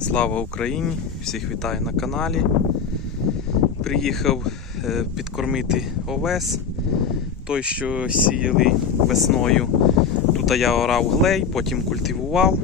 Слава Україні! Всіх вітаю на каналі. Приїхав е, підкормити овес, той, що сіяли весною. Тут я орав глей, потім культивував.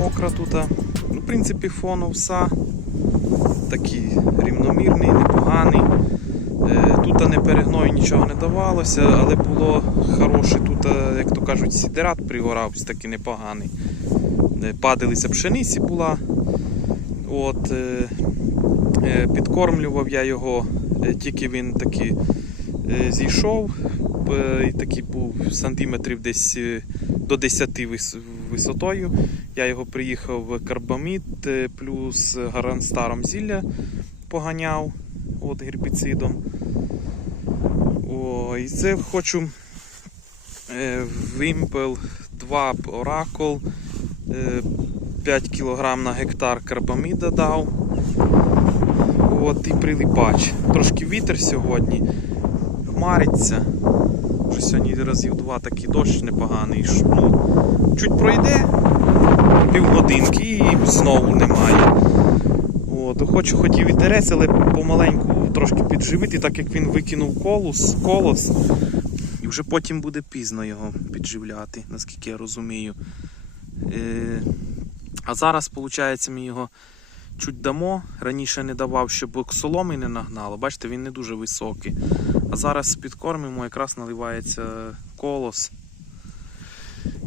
Мокра тут. Ну, в принципі, фон овса такий рівномірний, непоганий. Е, Тут не перегною нічого не давалося, але було хороше тут, як то кажуть, сідерат пригорався такий непоганий. Падалися пшениці була. От, е, е, підкормлював я його, тільки він такий е, зійшов, і такий був сантиметрів десь до 10 вис- висотою. Я його приїхав карбамід е, плюс гаранстаром зілля поганяв от, гербіцидом. І це хочу е, вимпел 2 оракул, е, 5 кг на гектар карбаміда дав. От, і прилипач. Трошки вітер сьогодні, хмариться. Сьогодні разів два такий дощ непоганий. Ну, чуть пройде півгодинки і знову немає. От, хочу хотів вітерець, але помаленьку трошки підживити, так як він викинув колос, колос, і вже потім буде пізно його підживляти, наскільки я розумію. Е, а зараз, виходить, ми його чуть дамо. Раніше не давав, щоб соломи не нагнало. Бачите, він не дуже високий. А зараз підкормимо, якраз наливається колос.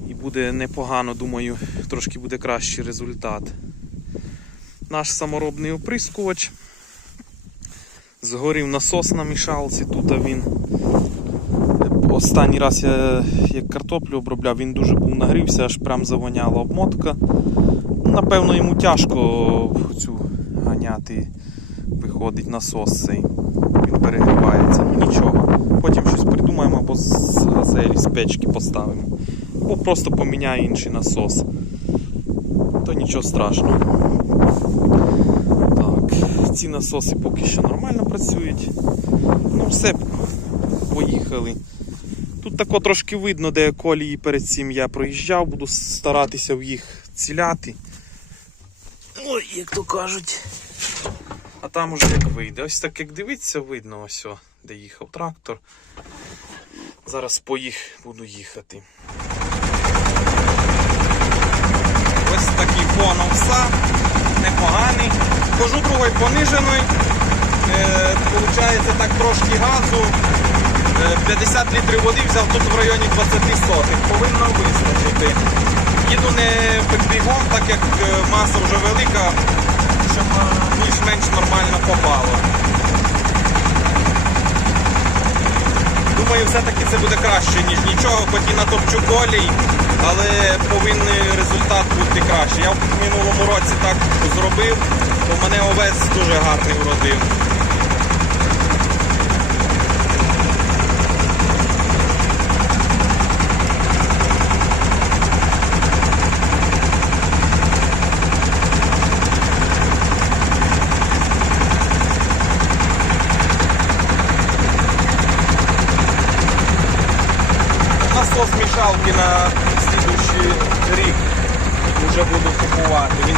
І буде непогано, думаю, трошки буде кращий результат. Наш саморобний оприскувач. Згорів насос на мішалці, тут він. Останній раз я як картоплю обробляв, він дуже був нагрівся, аж прям завоняла обмотка. Напевно, йому тяжко цю ганяти, виходить насос цей. Перегрівається. Ну нічого. Потім щось придумаємо або з газелі, з печки поставимо. Або просто поміняю інший насос. То нічого страшного. Так, ці насоси поки що нормально працюють. Ну все, поїхали. Тут тако трошки видно, де колії перед цим я проїжджав, буду старатися в їх ціляти. Ой, як то кажуть. А там уже як вийде. Ось так як дивиться, видно ось, де їхав трактор. Зараз по їх буду їхати. Ось такий фон овса, непоганий. Хожу другою пониженою. Е, Получається так трошки газу. Е, 50 літрів води взяв тут в районі 20 сотих. Повинно вистачити. Їду не бігом, так як е, маса вже велика, щоб більш-менш нормально попало. Думаю, все-таки це буде краще, ніж нічого, хоч і натопчу колій, але повинен результат бути краще. Я в минулому році так зробив, бо мене овець дуже гарний вродив. 2000 рік вже буду купувати. Він...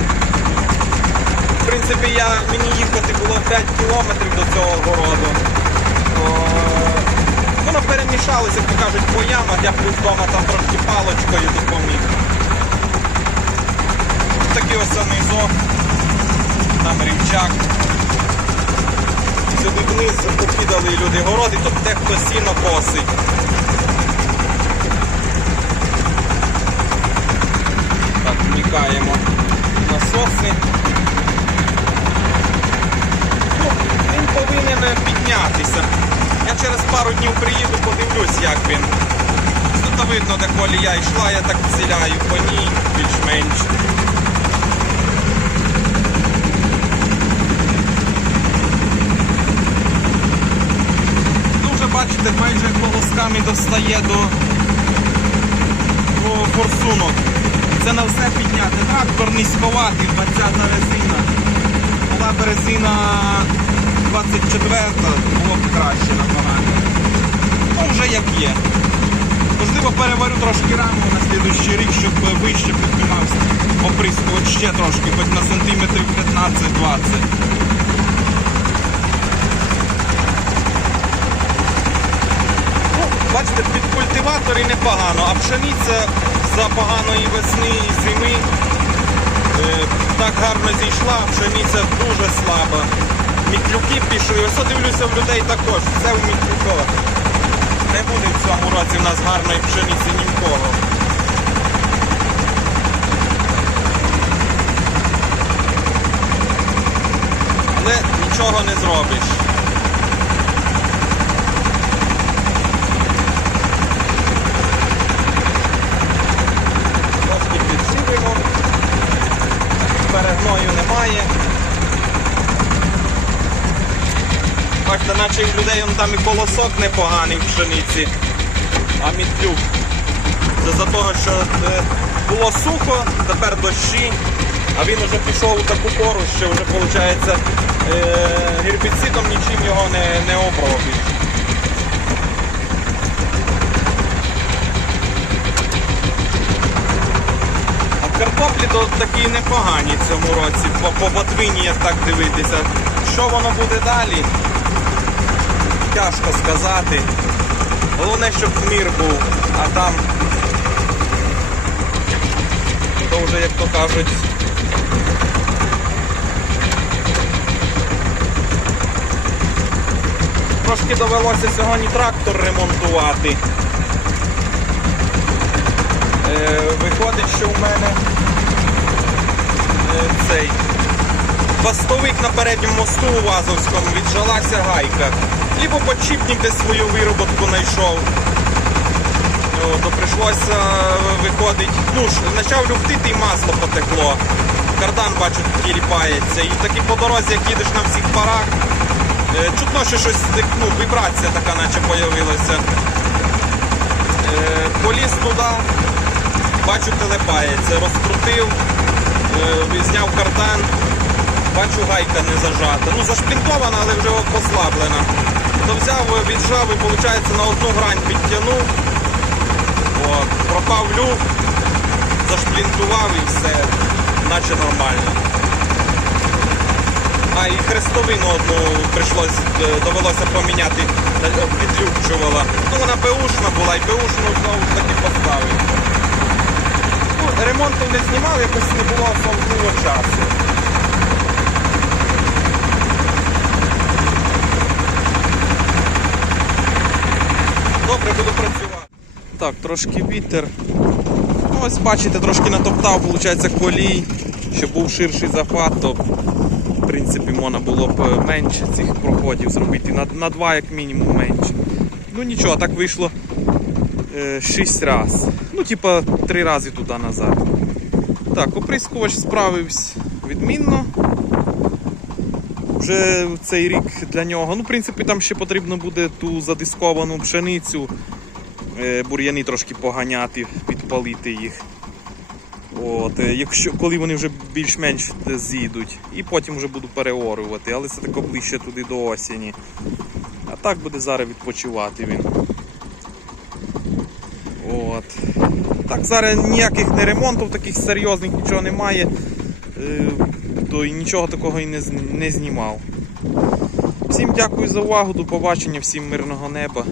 В принципі, я, мені їхати було 5 кілометрів до цього городу. Воно ну, перемішалося, як кажуть, по ямах, я плюс вдома там трошки палочкою допоміг. Такий ось низок, там рівчак. Сюди вниз покидали люди городи, тут дехто сіно косить. Вмикаємо насоси. Ну, він повинен піднятися. Я через пару днів приїду, подивлюсь, як він. Тут видно, де колія йшла, я так ціляю по ній більш-менш. Ну, бачите, майже колосками достає до, до форсунок. Це на все підняти. Трактор низьковатий, 20 резина. Була б резина 24 було б краще набагато. Ну, вже як є. Можливо, переварю трошки раму на слідуючий рік, щоб вище піднімався оприскувач ще трошки, хоч на сантиметрів 15-20. Ну, бачите, під культиватори непогано, а пшениця за поганої весни і зими е, так гарно зійшла, пшениця дуже слаба. Мітлюки пішли. Ось дивлюся в людей також. Все в мітлюках. Не буде в цьому році в нас гарної пшениці ні в кого. Але нічого не зробиш. Трошки підсилимо. Перегною немає. Бачите, наче в людей он там і колосок непоганий в пшениці, а мітлюк. Це за того, що е, було сухо, тепер дощі, а він вже пішов у таку пору, що вже виходить е, гербіцидом нічим його не, не обробиш. То такі непогані в цьому році, по, по ботвині, як так дивитися. Що воно буде далі? Тяжко сказати. Головне, щоб мір був, а там то вже, як то кажуть, трошки довелося сьогодні трактор ремонтувати. Е, виходить, що в мене цей Бастовик на передньому мосту у Вазовському віджалася гайка. Либо подшипник десь свою вироботку знайшов. То прийшлося виходить. Ну ж, почав люфтити і масло потекло. Кардан, бачу, тіліпається. І таки по дорозі, як їдеш на всіх парах, е, чутно, що щось ну, вібрація така наче появилася. Е, Поліз туди, бачу, телепається, розкрутив, е, зняв кардан. Бачу, гайка не зажата. Ну, зашплінтована, але вже послаблена. То взяв, віджав і, виходить, на одну грань підтягнув. От, пропав люк, зашплінтував і все, наче нормально. А і хрестовину одну прийшлось, е, довелося поміняти, е, підлюкчувала. Ну, вона беушна була і беушну знову таки поставив. Ремонту не знімав, якось не було особливо часу. Добре, буду працювати. Так, трошки вітер. Ну, Ось бачите, трошки натоптав, виходить, колій. Щоб був ширший захват, то в принципі можна було б е, менше цих проходів зробити. На, на два як мінімум менше. Ну нічого, так вийшло 6 разів. Ну, типа 3 рази туди назад. Так, оприскувач справився відмінно. Вже цей рік для нього. Ну, в принципі, там ще потрібно буде ту задисковану пшеницю, е, бур'яни трошки поганяти, підпалити їх. От, е, якщо, коли вони вже більш-менш з'їдуть. І потім вже буду переорювати, але це тако ближче туди до осені. А так буде зараз відпочивати він. От. Так, зараз ніяких не ремонтів, таких серйозних нічого немає. Е, то і нічого такого і не, не знімав. Всім дякую за увагу, до побачення, всім мирного неба.